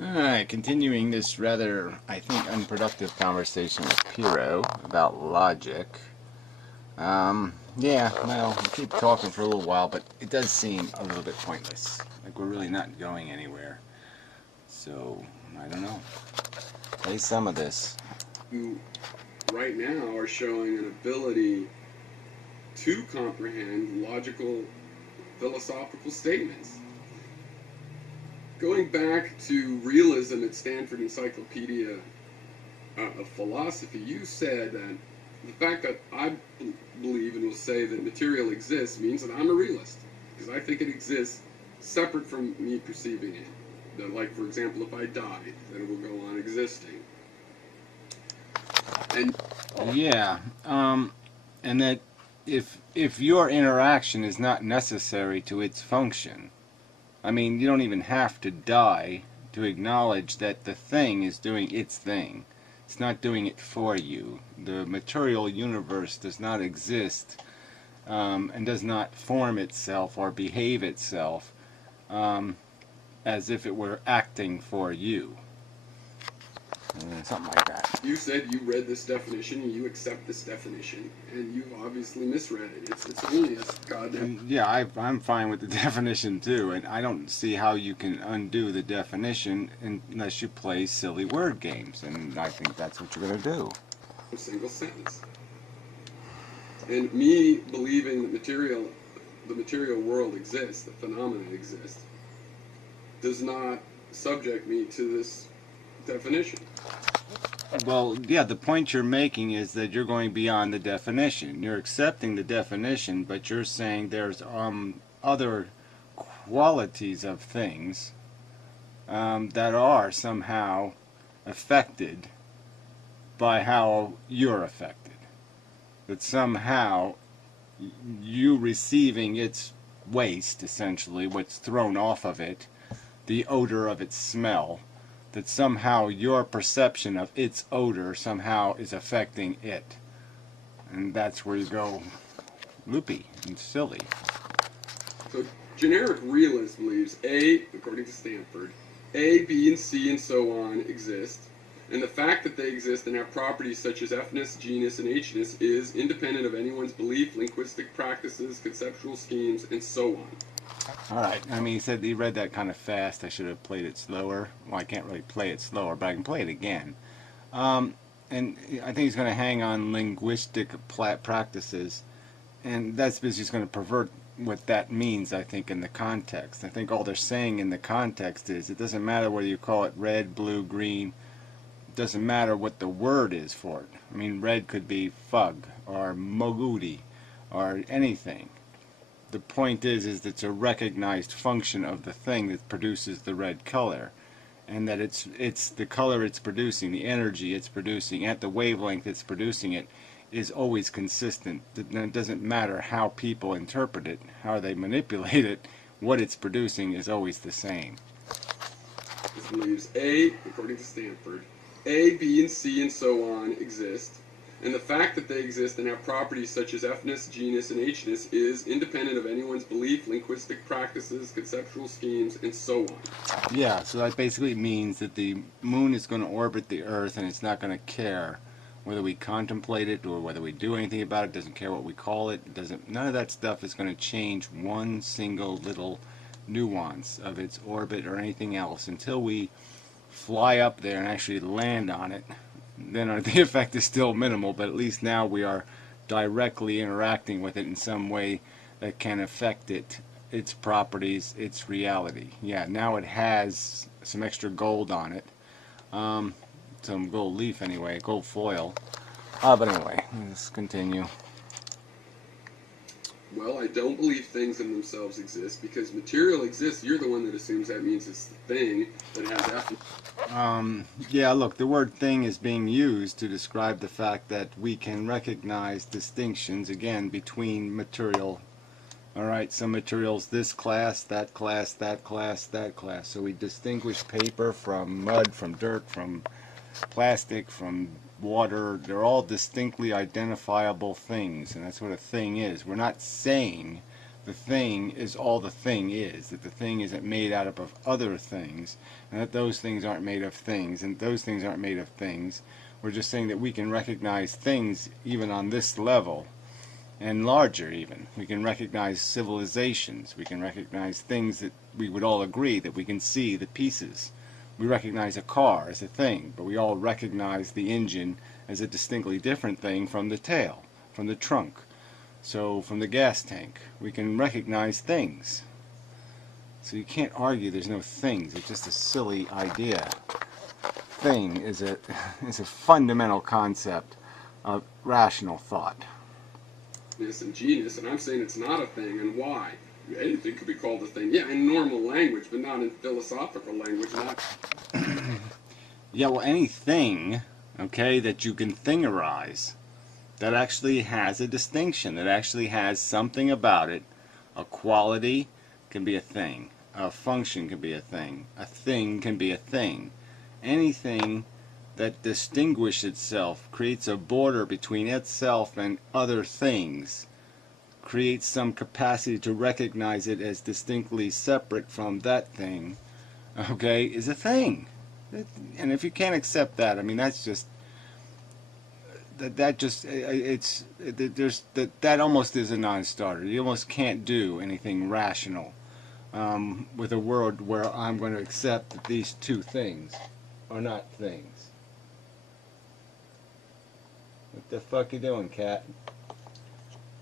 Alright, continuing this rather, I think, unproductive conversation with Pyrrho about logic. Yeah, well, we'll keep talking for a little while, but it does seem a little bit pointless. Like we're really not going anywhere. So, I don't know. Play some of this. You right now are showing an ability to comprehend logical, philosophical statements. Going back to realism at Stanford Encyclopedia of Philosophy, you said that the fact that I believe and will say that material exists means that I'm a realist, because I think it exists separate from me perceiving it. That, like, for example, if I die, then it will go on existing. And Yeah, and that if your interaction is not necessary to its function, I mean, you don't even have to die to acknowledge that the thing is doing its thing. It's not doing it for you. The material universe does not exist and does not form itself or behave itself as if it were acting for you. Something like that. you said you read this definition, and you accept this definition, and you've obviously misread it. It's only a goddamn. Yeah, I'm fine with the definition too, and I don't see how you can undo the definition unless you play silly word games, and I think that's what you're going to do. Single sentence. And me believing that the material world exists, the phenomena exist, does not subject me to this definition. Well, yeah, the point you're making is that you're going beyond the definition. You're accepting the definition, but you're saying there's other qualities of things that are somehow affected by how you're affected. That somehow you receiving its waste, essentially, what's thrown off of it, the odor of its smell, that somehow your perception of its odor somehow is affecting it. And that's where you go loopy and silly. So generic realist believes A, according to Stanford, A, B, and C, and so on exist, and the fact that they exist and have properties such as Fness, genus, and Hness is independent of anyone's belief, linguistic practices, conceptual schemes, and so on. Alright, I mean, he said he read that kind of fast. I should have played it slower. Well, I can't really play it slower, but I can play it again. And I think he's going to hang on linguistic practices, and that's because he's going to pervert what that means, I think, in the context. I think all they're saying in the context is it doesn't matter whether you call it red, blue, green. It doesn't matter what the word is for it. I mean, red could be fug or mogudi or anything. The point is that it's a recognized function of the thing that produces the red color, and that it's the color it's producing, the energy it's producing at the wavelength it's producing it is always consistent. It doesn't matter how people interpret it, how they manipulate it, what it's producing is always the same. This believes A, according to Stanford, A, B, and C, and so on exist, and the fact that they exist and have properties such as Fness, genus, and Hness is independent of anyone's belief, linguistic practices, conceptual schemes, and so on. Yeah, so that basically means that the moon is going to orbit the Earth and it's not going to care whether we contemplate it or whether we do anything about it. It doesn't care what we call it. It doesn't. None of that stuff is going to change one single little nuance of its orbit or anything else until we fly up there and actually land on it. Then the effect is still minimal, but at least now we are directly interacting with it in some way that can affect it, its properties, its reality. Yeah, now it has some extra gold on it. Some gold leaf anyway, gold foil. But anyway, let's continue. Well, I don't believe things in themselves exist because material exists. You're the one that assumes that means it's the thing that has F. Yeah, look, the word thing is being used to describe the fact that we can recognize distinctions, again, between material. Alright, some materials, this class, that class, that class, that class. So we distinguish paper from mud, from dirt, from plastic, from water. They're all distinctly identifiable things, and that's what a thing is. We're not saying the thing is all the thing is, that the thing isn't made out of other things, and that those things aren't made of things, and those things aren't made of things. We're just saying that we can recognize things even on this level, and larger even. We can recognize civilizations. We can recognize things that we would all agree that we can see the pieces. We recognize a car as a thing, but we all recognize the engine as a distinctly different thing from the tail, from the trunk. So from the gas tank, we can recognize things. So you can't argue there's no things. It's just a silly idea. Thing is a fundamental concept of rational thought. And genus, and I'm saying it's not a thing, and why? Anything could be called a thing. Yeah, in normal language, but not in philosophical language. Not. Yeah, well, anything, okay, that you can thingerize, that actually has a distinction, that actually has something about it, a quality can be a thing, a function can be a thing can be a thing. Anything that distinguishes itself, creates a border between itself and other things, creates some capacity to recognize it as distinctly separate from that thing, okay, is a thing. And if you can't accept that, I mean, that's just that almost is a non-starter. You almost can't do anything rational with a world where I'm going to accept that these two things are not things. What the fuck you doing, cat?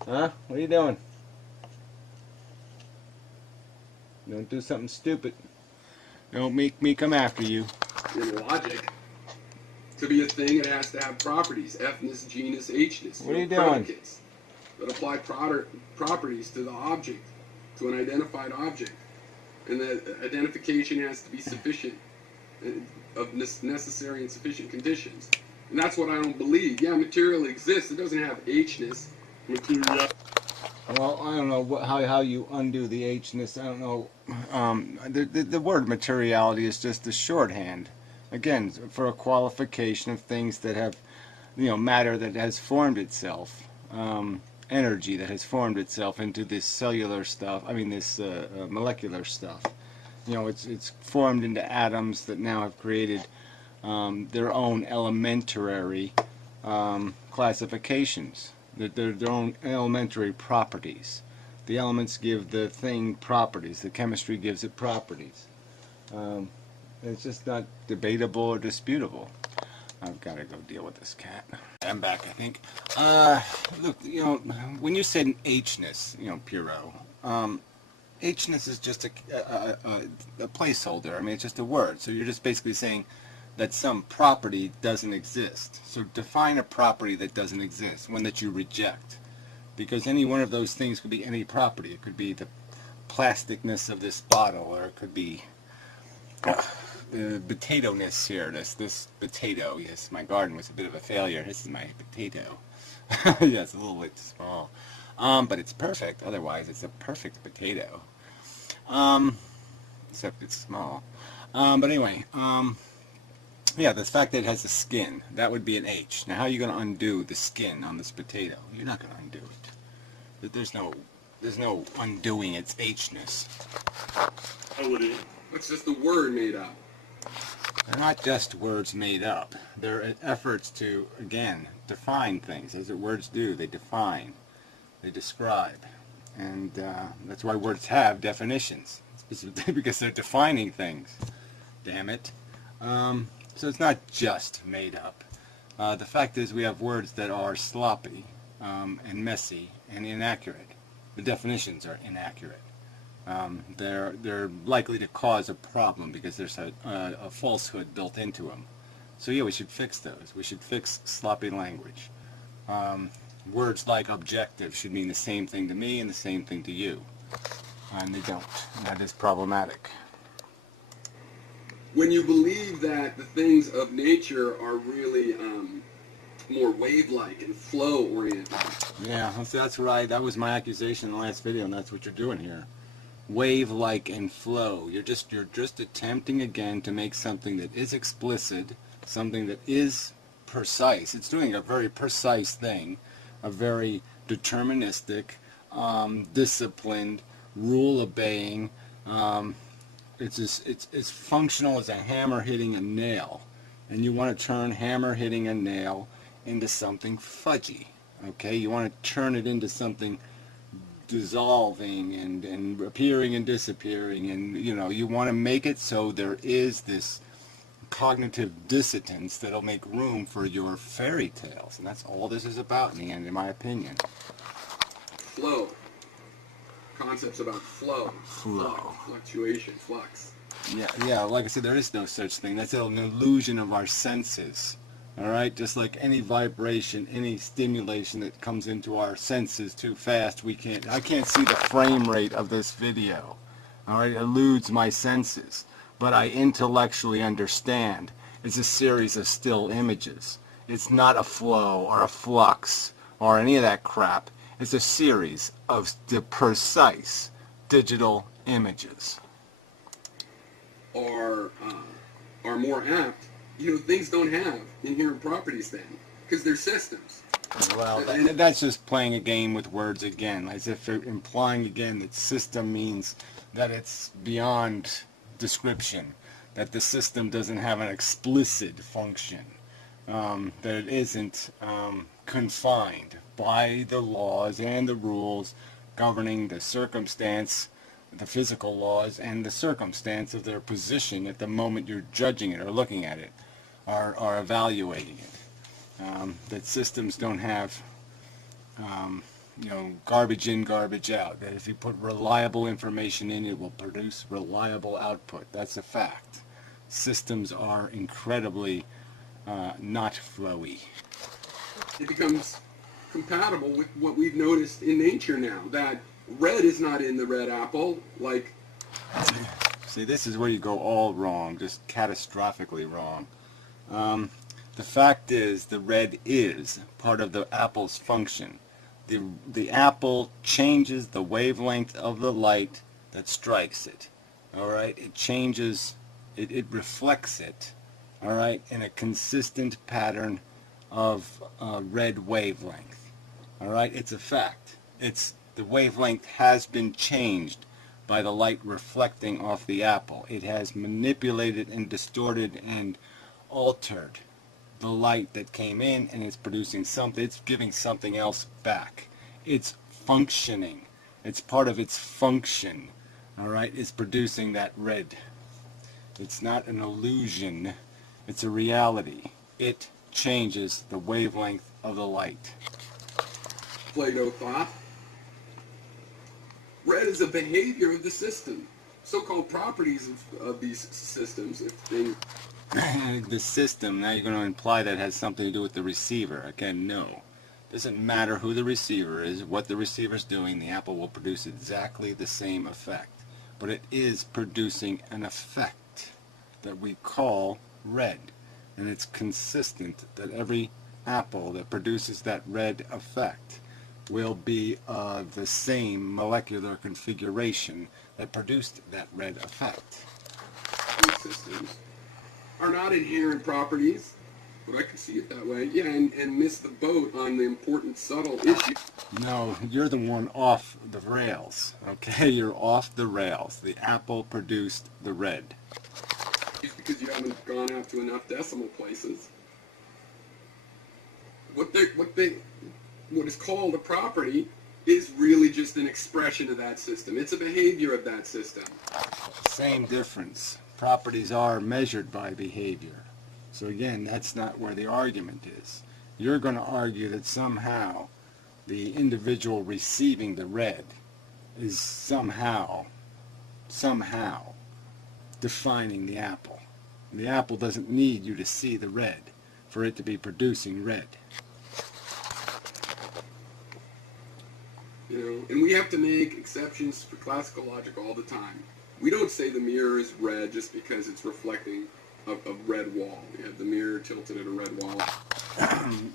Huh? What are you doing? Don't do something stupid. Don't make me come after you. In logic, to be a thing, it has to have properties: Fness, genus, Hness. What are you doing? Predicates that apply properties to the object, to an identified object, and the identification has to be sufficient, of necessary and sufficient conditions. And that's what I don't believe. Yeah, material exists. It doesn't have Hness. Material. Well, I don't know how you undo the H-ness. I don't know. The word materiality is just a shorthand, again, for a qualification of things that have, matter that has formed itself, energy that has formed itself into this cellular stuff. I mean, this molecular stuff. It's formed into atoms that now have created their own elementary classifications. Their own elementary properties. The elements give the thing properties. The chemistry gives it properties. It's just not debatable or disputable. I've got to go deal with this cat. I'm back, I think. Look, when you said H-ness, pyrrho, H-ness is just a placeholder. I mean, it's just a word. So you're just basically saying that some property doesn't exist. So define a property that doesn't exist, one that you reject. Because any one of those things could be any property. It could be the plasticness of this bottle, or it could be the potato-ness here, this potato. Yes, my garden was a bit of a failure. This is my potato. Yeah, it's a little bit small. But it's perfect. Otherwise, it's a perfect potato. Except it's small. But anyway, yeah, the fact that it has a skin, that would be an H. Now, how are you going to undo the skin on this potato? You're not going to undo it. There's no undoing its H-ness. How would it? It's just a word made up. They're not just words made up. They're efforts to, again, define things. As words do, they define, they describe. And that's why words have definitions. It's because they're defining things. Damn it. So it's not just made up. The fact is we have words that are sloppy and messy and inaccurate. The definitions are inaccurate. They're likely to cause a problem because there's a falsehood built into them. So yeah, we should fix those. We should fix sloppy language. Words like objective should mean the same thing to me and the same thing to you. And they don't. And that is problematic. When you believe that the things of nature are really more wave-like and flow-oriented. Yeah, that's right. That was my accusation in the last video, and that's what you're doing here. Wave-like and flow. You're just attempting again to make something that is explicit, something that is precise. It's doing a very precise thing, a very deterministic, disciplined, rule-obeying. It's as functional as a hammer hitting a nail, and you want to turn hammer hitting a nail into something fudgy. Okay, you want to turn it into something dissolving and appearing and disappearing, and you want to make it so there is this cognitive dissonance that'll make room for your fairy tales, and that's all this is about in the end, in my opinion. Flow. Concepts about flow. Flow. Fluctuation. Flux. Yeah, like I said, there is no such thing. That's an illusion of our senses. Alright, just like any vibration, any stimulation that comes into our senses too fast, I can't see the frame rate of this video. Alright, it eludes my senses. But I intellectually understand. It's a series of still images. It's not a flow or a flux or any of that crap. It's a series of the precise digital images. Are more apt. Things don't have inherent properties then, because they're systems. Well, that's just playing a game with words again, as if you're implying again that system means that it's beyond description, that the system doesn't have an explicit function, that it isn't confined by the laws and the rules governing the circumstance, the physical laws and the circumstance of their position at the moment you're judging it or looking at it, or evaluating it. That systems don't have garbage in, garbage out. That if you put reliable information in, it will produce reliable output. That's a fact. Systems are incredibly not flowy. It becomes compatible with what we've noticed in nature now, that red is not in the red apple, like... See, this is where you go all wrong, just catastrophically wrong. The fact is, the red is part of the apple's function. The apple changes the wavelength of the light that strikes it. Alright? It changes, it reflects it, alright, in a consistent pattern of red wavelength. Alright? It's a fact. The wavelength has been changed by the light reflecting off the apple. It has manipulated and distorted and altered the light that came in, and it's producing something, it's giving something else back. It's functioning. It's part of its function. Alright? It's producing that red. It's not an illusion. It's a reality. It changes the wavelength of the light. Plato thought. Red is a behavior of the system. So-called properties of these systems, if they... The system, now you're going to imply that has something to do with the receiver. Again, no. It doesn't matter who the receiver is, what the receiver's doing, the apple will produce exactly the same effect. But it is producing an effect that we call red. And it's consistent that every apple that produces that red effect will be the same molecular configuration that produced that red effect. These systems are not inherent properties, but I can see it that way. Yeah, and miss the boat on the important subtle issue. No, you're the one off the rails, okay? You're off the rails. The apple produced the red. Just because you haven't gone out to enough decimal places. What is called a property is really just an expression of that system. It's a behavior of that system. Same difference. Properties are measured by behavior. So again, that's not where the argument is. You're going to argue that somehow the individual receiving the red is somehow defining the apple. The apple doesn't need you to see the red for it to be producing red. And we have to make exceptions for classical logic all the time. We don't say the mirror is red just because it's reflecting a red wall. You have the mirror tilted at a red wall.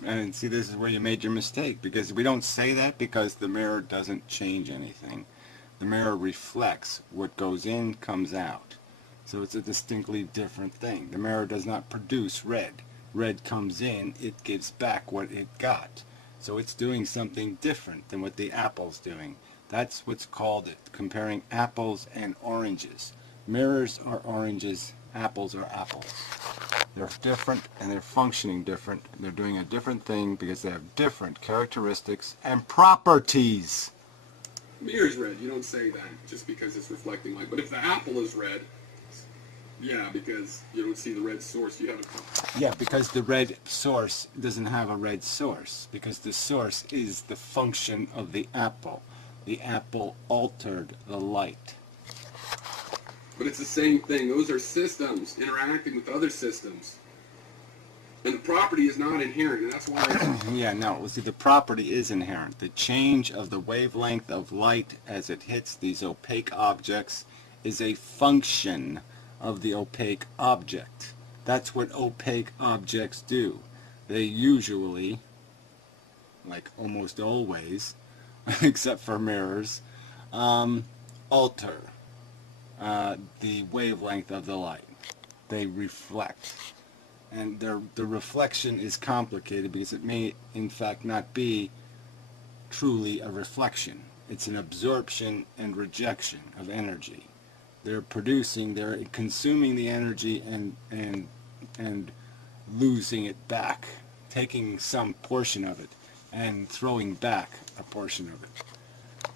And see, this is where you made your mistake, because we don't say that because the mirror doesn't change anything. The mirror reflects. What goes in comes out. So it's a distinctly different thing. The mirror does not produce red. Red comes in, it gives back what it got. So it's doing something different than what the apple's doing. That's what's called it, comparing apples and oranges. Mirrors are oranges, apples are apples. They're different and they're functioning different. They're doing a different thing because they have different characteristics and properties. Mirror's red. You don't say that just because it's reflecting light. But if the apple is red, yeah, because you don't see the red source. You have a... Yeah, because the red source doesn't have a red source. Because the source is the function of the apple. The apple altered the light. But it's the same thing. Those are systems interacting with other systems. And the property is not inherent, and that's why... Yeah, no, see, the property is inherent. The change of the wavelength of light as it hits these opaque objects is a function of the opaque object. That's what opaque objects do. They usually, like almost always, except for mirrors, alter the wavelength of the light. They reflect. And the reflection is complicated because it may in fact not be truly a reflection. It's an absorption and rejection of energy. They're consuming the energy and losing it back, taking some portion of it and throwing back a portion of it.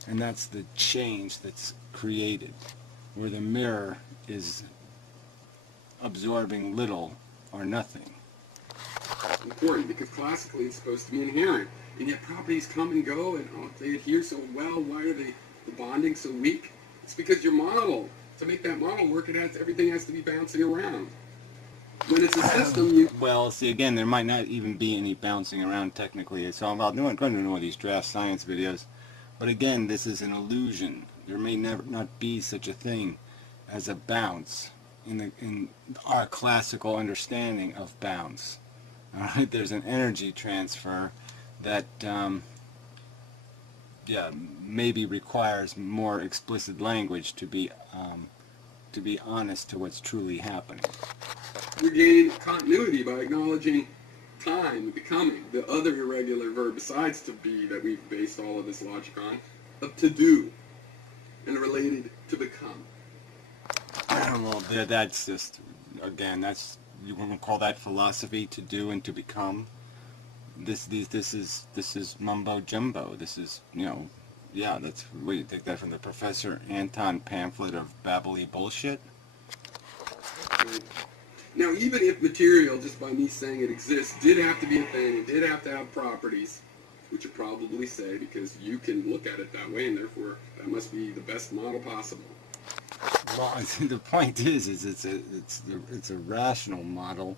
And that's the change that's created, where the mirror is absorbing little or nothing. Important, because classically it's supposed to be inherent, and yet properties come and go, and they adhere so well. Why are the bonding so weak? It's because your model, to make that model work, everything has to be bouncing around. When it's a system, Well, see, again, there might not even be any bouncing around technically. So I'm going to do one of these draft science videos. But again, this is an illusion. There may never not be such a thing as a bounce in our classical understanding of bounce. All right, there's an energy transfer that maybe requires more explicit language to be honest to what's truly happening. we're gaining continuity by acknowledging time, becoming, the other irregular verb besides to be that we've based all of this logic on, of to do, and related to become. Well, that's just, again, you want to call that philosophy, to do and to become. This is mumbo jumbo. This is, that's, what, you take that from the Professor Anton pamphlet of babbly bullshit? Right. Now, even if material, just by me saying it exists, did have to be a thing, and did have to have properties, which you probably say because you can look at it that way, and therefore that must be the best model possible. Well, the point is it's a rational model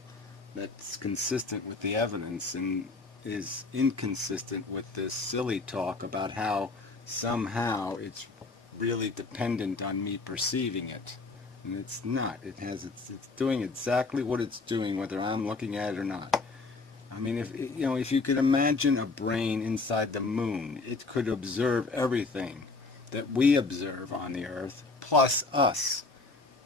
that's consistent with the evidence and is inconsistent with this silly talk about how somehow it's really dependent on me perceiving it. And it's not. It's doing exactly what it's doing, whether I'm looking at it or not. I mean, if you could imagine a brain inside the moon, it could observe everything that we observe on the Earth, plus us.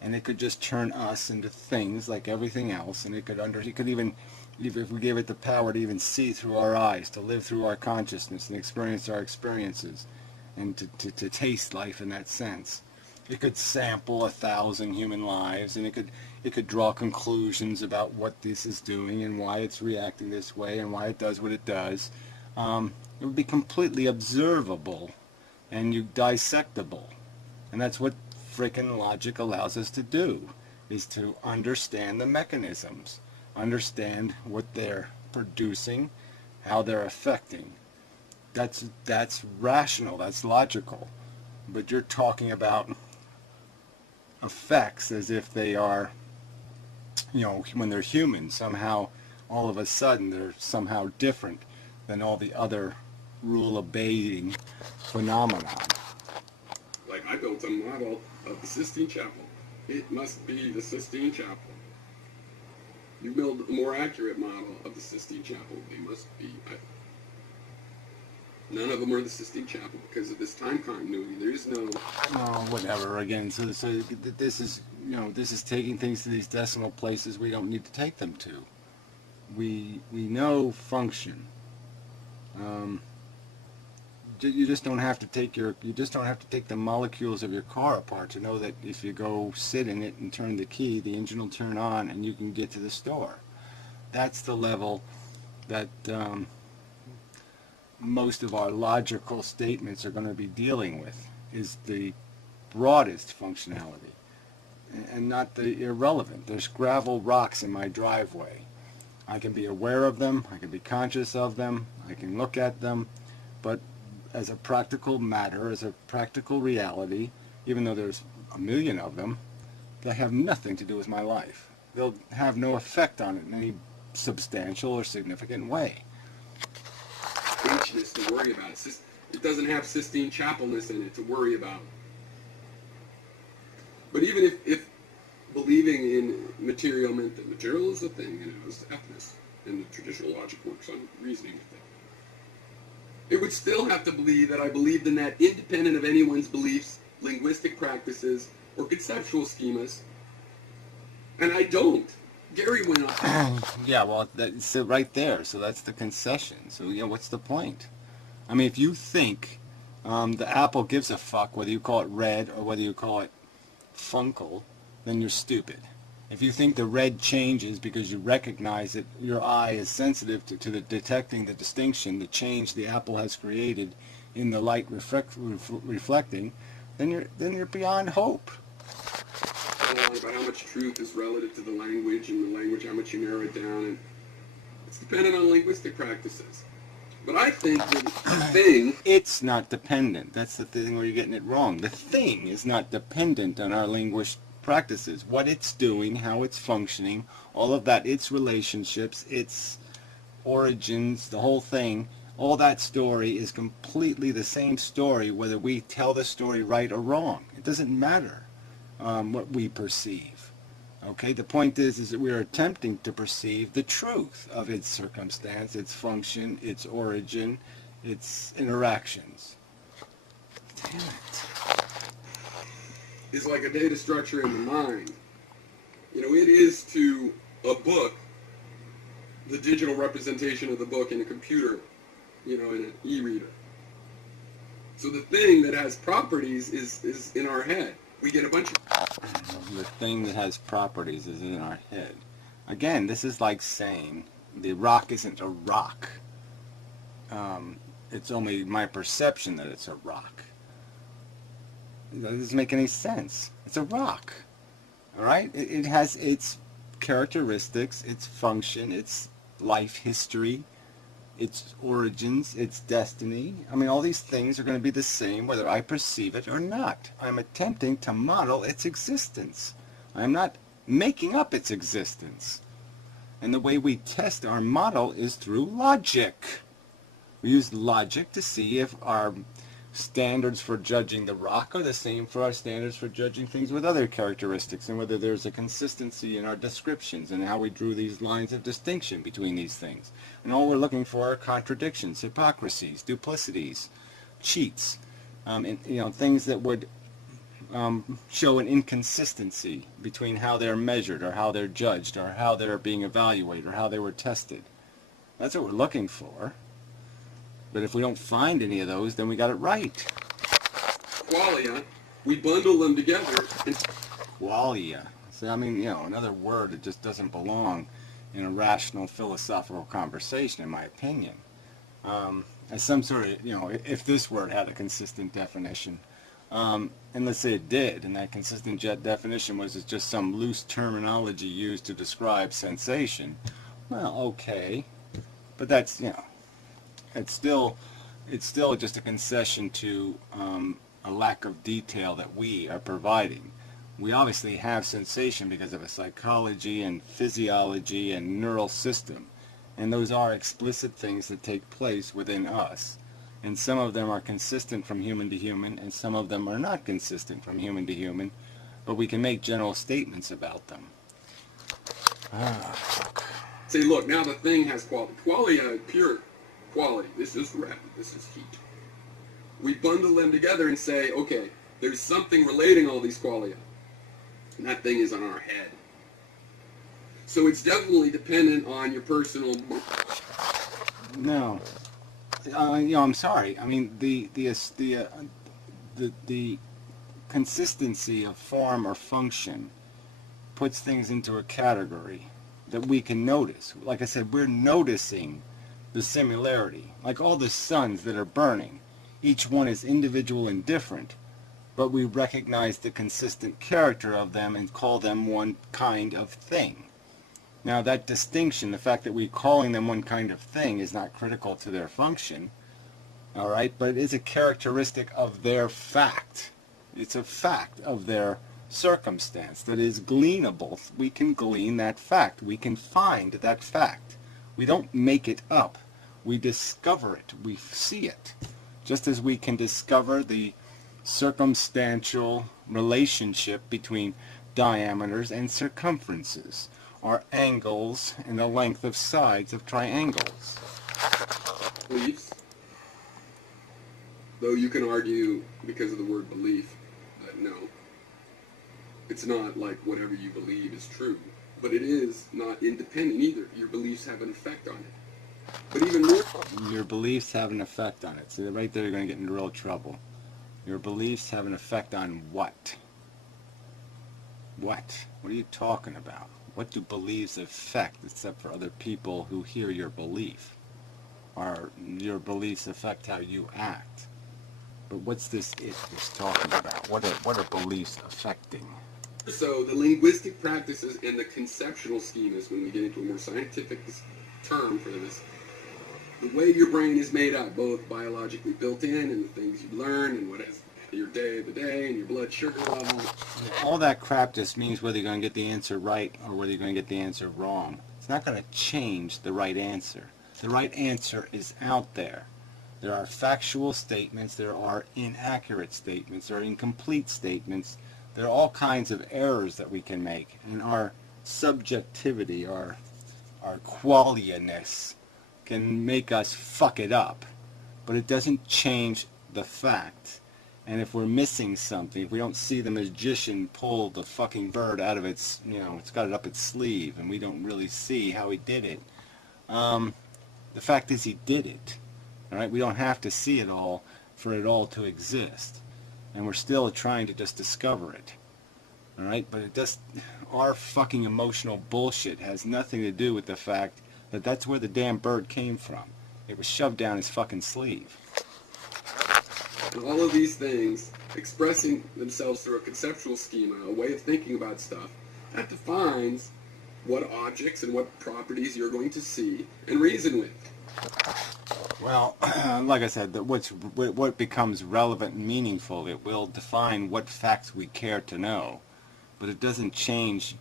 And it could just turn us into things like everything else, and it could even, if we gave it the power to even see through our eyes, to live through our consciousness and experience our experiences, and to taste life in that sense. It could sample 1,000 human lives, and it could draw conclusions about what this is doing and why it's reacting this way and why it does what it does. It would be completely observable and dissectable, and that's what frickin' logic allows us to do, is to understand the mechanisms, understand what they're producing, how they're affecting. That's rational, that's logical. But you're talking about effects as if they are, when they're human, somehow all of a sudden they're somehow different than all the other rule-obeying phenomenon. Like, I built a model of the Sistine Chapel. It must be the Sistine Chapel. You build a more accurate model of the Sistine Chapel. They must be. None of them are the Sistine Chapel because of this time continuity. There is no... Oh, whatever. Again, so this is, this is taking things to these decimal places we don't need to take them to. We know function. you just don't have to take the molecules of your car apart to know that if you go sit in it and turn the key, the engine will turn on and you can get to the store. That's the level that most of our logical statements are going to be dealing with, is the broadest functionality and not the irrelevant. There's gravel rocks in my driveway. I can be aware of them, I can be conscious of them, I can look at them, but as a practical matter, as a practical reality, even though there's a million of them, they have nothing to do with my life. They'll have no effect on it in any substantial or significant way. Ancient to worry about. It doesn't have Sistine Chapelness in it to worry about. But even if believing in material meant that material is a thing, as ethnists and the traditional logic works on reasoning with it, it would still have to believe that I believed in that independent of anyone's beliefs, linguistic practices, or conceptual schemas, and I don't. Gary went on. Yeah, well, that's right there. So that's the concession. So, what's the point? I mean, if you think the apple gives a fuck whether you call it red or whether you call it funkel, then you're stupid. If you think the red changes because you recognize that your eye is sensitive to the detecting the distinction, the change the apple has created in the light reflecting, then you're beyond hope. About how much truth is relative to the language, and the language, how much you narrow it down, and it's dependent on linguistic practices. But I think the thing... It's not dependent. That's the thing where you're getting it wrong. The thing is not dependent on our linguistic practices. What it's doing, how it's functioning, all of that, its relationships, its origins, the whole thing, all that story is completely the same story whether we tell the story right or wrong. It doesn't matter what we perceive. Okay, the point is that we are attempting to perceive the truth of its circumstance, its function, its origin, its interactions. Damn it. Is like a data structure in the mind. It is to a book the digital representation of the book in a computer, in an e-reader. So the thing that has properties is in our head. We get a bunch of... The thing that has properties is in our head. Again, this is like saying the rock isn't a rock. It's only my perception that it's a rock. That doesn't make any sense. It's a rock. All right? It has its characteristics, its function, its life history, its origins, its destiny. I mean, all these things are going to be the same whether I perceive it or not. I'm attempting to model its existence. I'm not making up its existence. And the way we test our model is through logic. We use logic to see if our standards for judging the rock are the same for our standards for judging things with other characteristics, and whether there's a consistency in our descriptions and how we drew these lines of distinction between these things. And all we're looking for are contradictions, hypocrisies, duplicities, cheats, and things that would show an inconsistency between how they're measured or how they're judged or how they're being evaluated or how they were tested. That's what we're looking for. But if we don't find any of those, then we got it right. Qualia, we bundle them together. Qualia. So, I mean, another word that just doesn't belong in a rational philosophical conversation, in my opinion. As some sort of, if this word had a consistent definition, and let's say it did, and that consistent definition was just some loose terminology used to describe sensation, well, okay. But that's, it's still just a concession to a lack of detail that we are providing. We obviously have sensation because of a psychology and physiology and neural system, and those are explicit things that take place within us. And some of them are consistent from human to human, and some of them are not consistent from human to human, but we can make general statements about them. Say, look, now the thing has quality. Qualia, pure quality. This is red. This is heat. We bundle them together and say, okay, there's something relating all these qualia. And that thing is on our head. So it's definitely dependent on your personal... No. I'm sorry. I mean, the consistency of form or function puts things into a category that we can notice. Like I said, we're noticing the similarity. Like all the suns that are burning, each one is individual and different, but we recognize the consistent character of them and call them one kind of thing. Now that distinction, the fact that we're calling them one kind of thing, is not critical to their function, all right, but it is a characteristic of their fact. It's a fact of their circumstance that is gleanable. We can glean that fact. We can find that fact. We don't make it up. We discover it. We see it. Just as we can discover the circumstantial relationship between diameters and circumferences, or angles and the length of sides of triangles. Beliefs, though you can argue because of the word belief that no, it's not like whatever you believe is true, but it is not independent either. Your beliefs have an effect on it. But even more, your beliefs have an effect on it. So right there you're going to get into real trouble. Your beliefs have an effect on what? What? What are you talking about? What do beliefs affect except for other people who hear your belief? Or your beliefs affect how you act? But what's this it is talking about? What are beliefs affecting? so the linguistic practices and the conceptual schemas, when we get into a more scientific term for this, the way your brain is made up, both biologically built in and the things you learn and what is your day of the day and your blood sugar level. All that crap just means whether you're going to get the answer right or whether you're going to get the answer wrong. It's not going to change the right answer. The right answer is out there. There are factual statements, there are inaccurate statements, there are incomplete statements. There are all kinds of errors that we can make. And our subjectivity, our qualia-ness can make us fuck it up. But it doesn't change the fact. And if we're missing something, if we don't see the magician pull the fucking bird out of its, it's got it up its sleeve, and we don't really see how he did it, the fact is he did it. All right, we don't have to see it all for it all to exist, and we're still trying to just discover it. All right, but our fucking emotional bullshit has nothing to do with the fact that that's where the damn bird came from. It was shoved down his fucking sleeve. And all of these things expressing themselves through a conceptual schema, a way of thinking about stuff, that defines what objects and what properties you're going to see and reason with. Well, like I said, what becomes relevant and meaningful, it will define what facts we care to know, but it doesn't change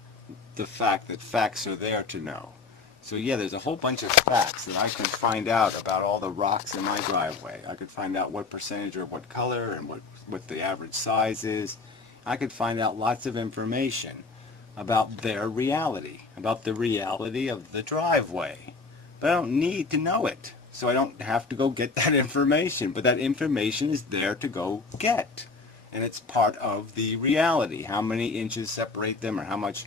the fact that facts are there to know. So yeah, there's a whole bunch of facts that I can find out about all the rocks in my driveway. I could find out what percentage or what color and what the average size is. I could find out lots of information about their reality, about the reality of the driveway. But I don't need to know it, so I don't have to go get that information. But that information is there to go get. And it's part of the reality. How many inches separate them, or how much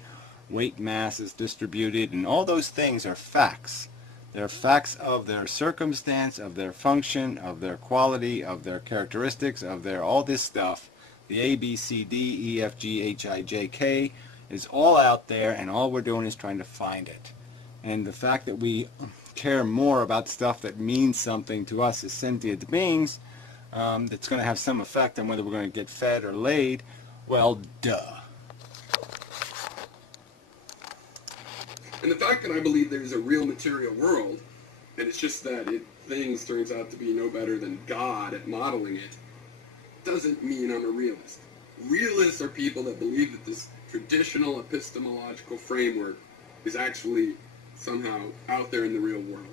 weight mass is distributed, and all those things are facts. They're facts of their circumstance, of their function, of their quality, of their characteristics, of their all this stuff. The A, B, C, D, E, F, G, H, I, J, K is all out there, and all we're doing is trying to find it. And the fact that we care more about stuff that means something to us as sentient beings, that's going to have some effect on whether we're going to get fed or laid, well, duh. And the fact that I believe there's a real material world, and it's just that things turns out to be no better than God at modeling it, doesn't mean I'm a realist. Realists are people that believe that this traditional epistemological framework is actually somehow out there in the real world.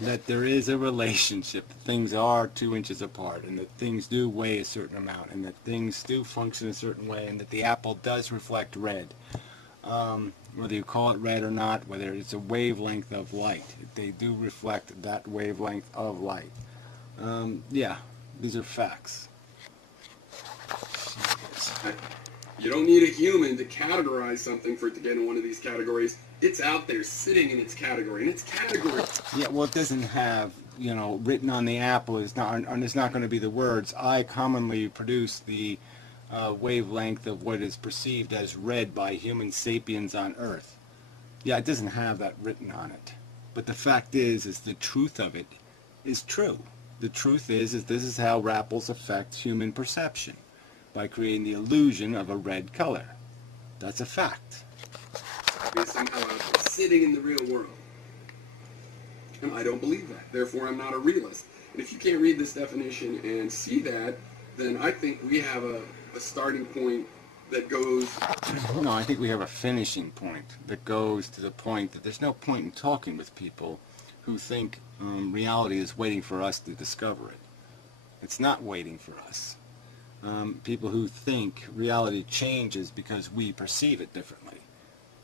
That there is a relationship. Things are 2 inches apart, and that things do weigh a certain amount, and that things do function a certain way, and that the apple does reflect red. Whether you call it red or not, whether it's a wavelength of light, they do reflect that wavelength of light. These are facts. You don't need a human to categorize something for it to get in one of these categories. It's out there, sitting in its category, and its category. Yeah, well, it doesn't have written on the apple is not, and it's not going to be the words, I commonly produce the wavelength of what is perceived as red by human sapiens on Earth. Yeah, it doesn't have that written on it. But the fact is the truth of it is true. The truth is this is how apples affect human perception, by creating the illusion of a red color. That's a fact. It's somehow out there sitting in the real world. And I don't believe that. Therefore, I'm not a realist. And if you can't read this definition and see that, then I think we have a starting point that goes... No, I think we have a finishing point that goes to the point that there's no point in talking with people who think reality is waiting for us to discover it. It's not waiting for us. People who think reality changes because we perceive it differently.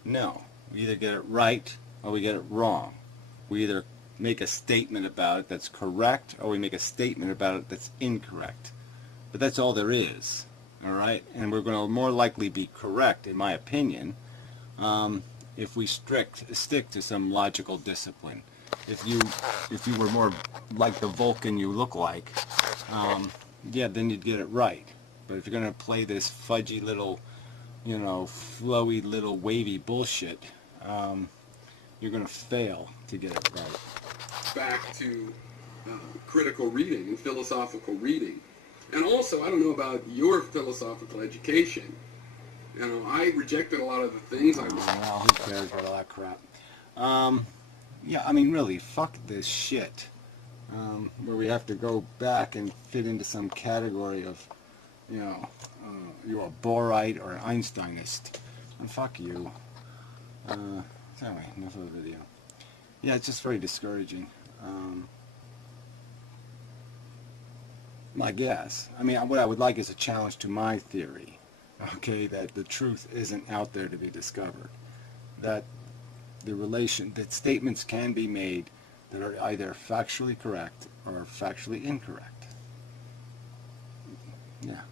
No, we either get it right or we get it wrong. We either make a statement about it that's correct or we make a statement about it that's incorrect. But that's all there is, all right? And we're going to more likely be correct, in my opinion, if we stick to some logical discipline. If you were more like the Vulcan you look like, yeah, then you'd get it right. But if you're going to play this fudgy little, flowy little wavy bullshit, you're going to fail to get it right. Back to critical reading and philosophical reading. And also, I don't know about your philosophical education. I rejected a lot of the things I was... Well, who cares about all that crap? Yeah, I mean, really, fuck this shit. Where we have to go back and fit into some category of, you're a Bohrite or an Einsteinist. And fuck you. So anyway, enough of the video. Yeah, it's just very discouraging. I guess. I mean, what I would like is a challenge to my theory. Okay, that the truth isn't out there to be discovered. That that statements can be made that are either factually correct or factually incorrect. Yeah.